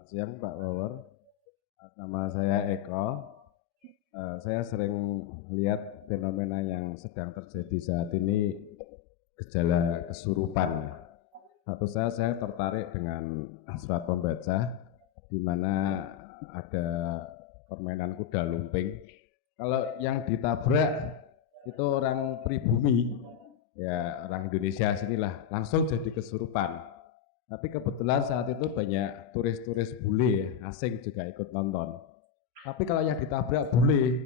Selamat siang Pak Wawer, nama saya Eko. Saya sering lihat fenomena yang sedang terjadi saat ini, gejala kesurupan. Satu saya tertarik dengan surat pembaca, di mana ada permainan kuda lumping. Kalau yang ditabrak itu orang pribumi, ya orang Indonesia sinilah, langsung jadi kesurupan. Tapi kebetulan saat itu banyak turis-turis bule ya, asing juga ikut nonton. Tapi kalau yang ditabrak bule,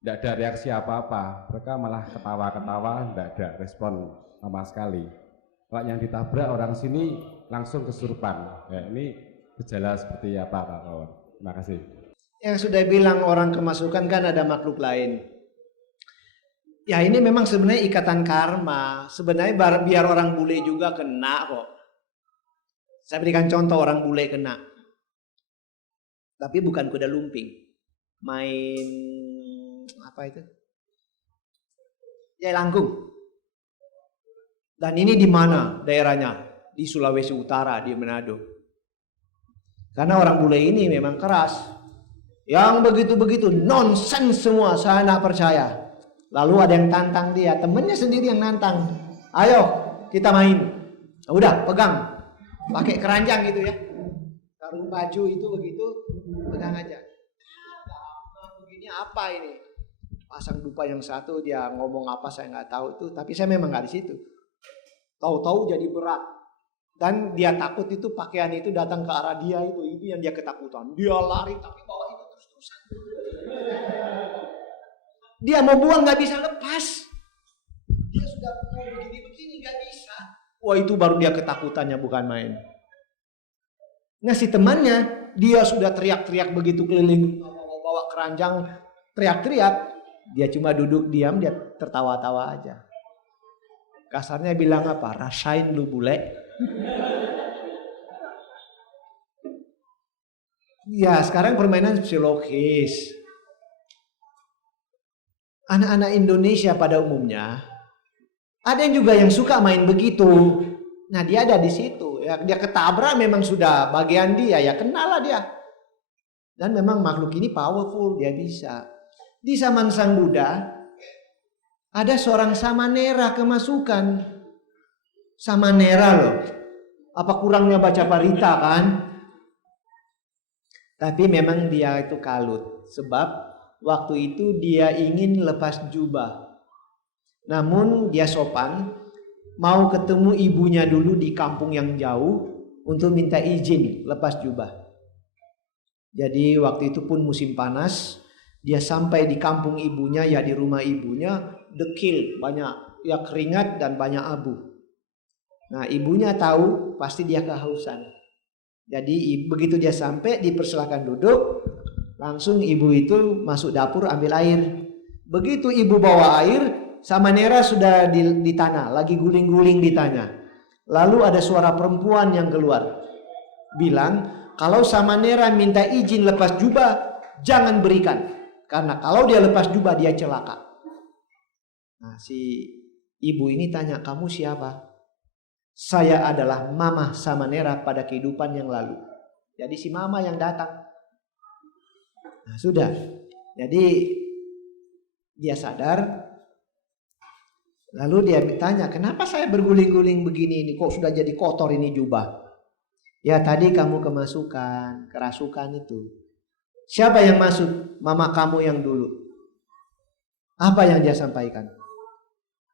tidak ada reaksi apa-apa. Mereka malah ketawa-ketawa, tidak ada respon sama sekali. Kalau yang ditabrak orang sini langsung kesurupan. Ya, ini gejala seperti apa Pak Kawan? Terima kasih. Yang sudah bilang orang kemasukan kan ada makhluk lain. Ya ini memang sebenarnya ikatan karma. Sebenarnya biar orang bule juga kena kok. Saya berikan contoh orang bule kena. Tapi bukan kuda lumping. Main apa itu? Ya langkung. Dan ini di mana daerahnya? Di Sulawesi Utara, di Manado. Karena orang bule ini memang keras. Yang begitu-begitu nonsens semua, saya tidak percaya. Lalu ada yang tantang dia, temennya sendiri yang nantang. Ayo kita main. Udah pegang. Pakai keranjang gitu ya, taruh baju itu begitu, pegang aja. Begini apa ini? Pasang dupa yang satu dia ngomong apa saya nggak tahu itu, tapi saya memang nggak di situ. Tahu-tahu jadi berat dan dia takut itu pakaian itu datang ke arah dia itu yang dia ketakutan. Dia lari tapi bawa itu terus-terusan. Dia mau buang nggak bisa lepas. Dia sudah mau begini-begini nggak bisa. Wah itu baru dia ketakutannya bukan main. Nah si temannya dia sudah teriak-teriak begitu keliling bawa keranjang teriak-teriak. Dia cuma duduk diam, dia tertawa-tawa aja. Kasarnya bilang apa? Rasain lu bule. Ya sekarang permainan psikologis. Anak-anak Indonesia pada umumnya ada yang juga yang suka main begitu. Nah dia ada di situ. Ya, dia ketabrak memang sudah bagian dia. Ya kenalah dia. Dan memang makhluk ini powerful. Dia bisa. Di zaman Sang Buddha. Ada seorang Samanera kemasukan. Samanera loh. Apa kurangnya baca parita kan? Tapi memang dia itu kalut. Sebab waktu itu dia ingin lepas jubah. Namun dia sopan, mau ketemu ibunya dulu di kampung yang jauh untuk minta izin lepas jubah. Jadi waktu itu pun musim panas, dia sampai di kampung ibunya, ya di rumah ibunya, dekil banyak, ya keringat dan banyak abu. Nah ibunya tahu pasti dia kehausan. Jadi begitu dia sampai dipersilakan duduk, langsung ibu itu masuk dapur ambil air. Begitu ibu bawa air, Samanera sudah di tanah, lagi guling-guling di tanah. Lalu ada suara perempuan yang keluar. Bilang, kalau Samanera minta izin lepas jubah, jangan berikan. Karena kalau dia lepas jubah, dia celaka. Nah, si ibu ini tanya, kamu siapa? Saya adalah Mama Samanera pada kehidupan yang lalu. Jadi si Mama yang datang. Nah, sudah. Jadi dia sadar. Lalu dia bertanya, kenapa saya berguling-guling begini ini? Kok sudah jadi kotor ini jubah? Ya tadi kamu kemasukan, kerasukan itu. Siapa yang masuk? Mama kamu yang dulu. Apa yang dia sampaikan?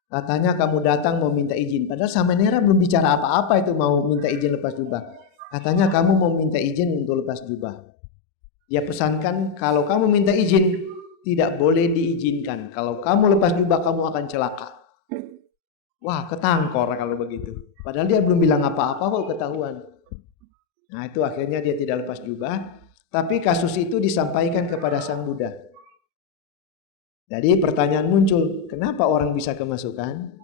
Katanya kamu datang mau minta izin. Padahal Samanera belum bicara apa-apa itu mau minta izin lepas jubah. Katanya kamu mau minta izin untuk lepas jubah. Dia pesankan kalau kamu minta izin tidak boleh diizinkan. Kalau kamu lepas jubah kamu akan celaka. Wah ketangkor kalau begitu. Padahal dia belum bilang apa-apa kok ketahuan. Nah itu akhirnya dia tidak lepas jubah. Tapi kasus itu disampaikan kepada Sang Buddha. Jadi pertanyaan muncul. Kenapa orang bisa kemasukan?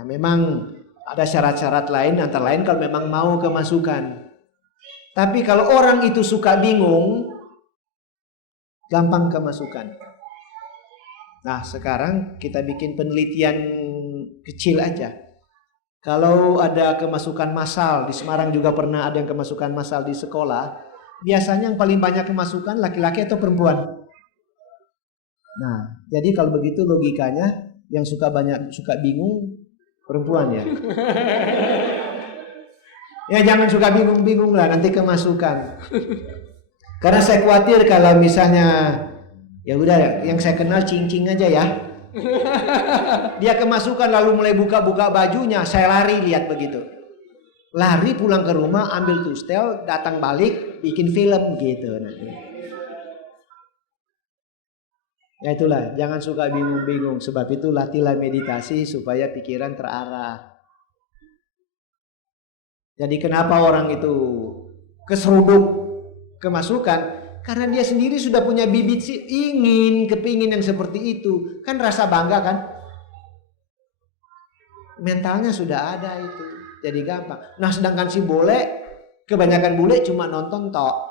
Nah memang ada syarat-syarat lain. Antara lain kalau memang mau kemasukan. Tapi kalau orang itu suka bingung, gampang kemasukan. Nah sekarang kita bikin penelitian kecil aja. Kalau ada kemasukan massal, di Semarang juga pernah ada yang kemasukan massal di sekolah, biasanya yang paling banyak kemasukan laki-laki atau perempuan. Nah, jadi kalau begitu logikanya yang suka bingung perempuan ya. Ya jangan suka bingung-bingung lah, nanti kemasukan. Karena saya khawatir kalau misalnya ya udah yang saya kenal cincing aja ya. Dia kemasukan lalu mulai buka-buka bajunya, saya lari lihat begitu. Lari pulang ke rumah, ambil tustel, datang balik, bikin film gitu nanti. Ya itulah, jangan suka bingung-bingung. Sebab itu latihlah meditasi supaya pikiran terarah. Jadi kenapa orang itu keseruduk kemasukan? Karena dia sendiri sudah punya bibit sih, kepingin yang seperti itu. Kan rasa bangga kan? Mentalnya sudah ada itu. Jadi gampang. Nah sedangkan si bule, kebanyakan bule cuma nonton tok.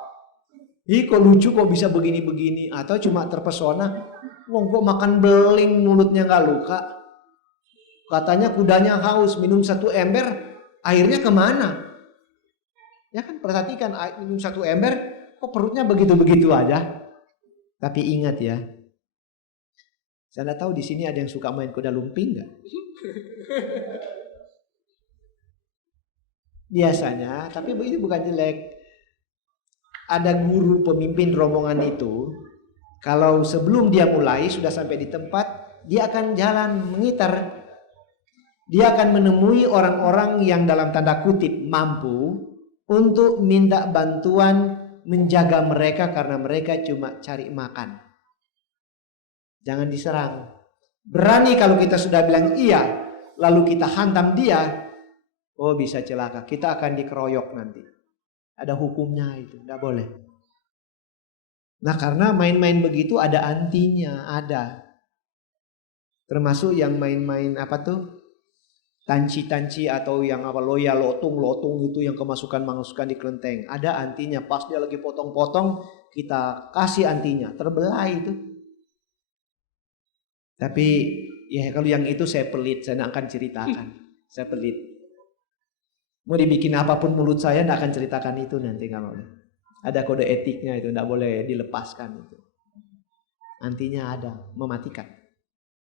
Ih kok lucu, kok bisa begini-begini. Atau cuma terpesona, wong kok makan beling mulutnya gak luka. Katanya kudanya haus, minum 1 ember, airnya kemana? Ya kan perhatikan, minum 1 ember, kok perutnya begitu-begitu aja. Tapi ingat ya, saya nggak tahu di sini ada yang suka main kuda lumping nggak? Biasanya, tapi ini bukan jelek. Ada guru pemimpin rombongan itu, kalau sebelum dia mulai sudah sampai di tempat, dia akan jalan mengitar. Dia akan menemui orang-orang yang dalam tanda kutip mampu untuk minta bantuan menjaga mereka karena mereka cuma cari makan. Jangan diserang. Berani kalau kita sudah bilang iya, lalu kita hantam dia, oh bisa celaka. Kita akan dikeroyok nanti. Ada hukumnya itu, tidak boleh. Nah karena main-main begitu ada antinya, ada. Termasuk yang main-main apa tuh? Tanci-tanci atau yang apa loya lotung itu yang kemasukan di kelenteng. Ada antinya, pas dia lagi potong-potong kita kasih antinya, terbelah itu. Tapi ya kalau yang itu saya pelit, saya tidak akan ceritakan. Saya pelit. Mau dibikin apapun mulut saya tidak akan ceritakan itu nanti nggak mau. Ada kode etiknya itu, tidak boleh dilepaskan itu. Antinya ada, mematikan.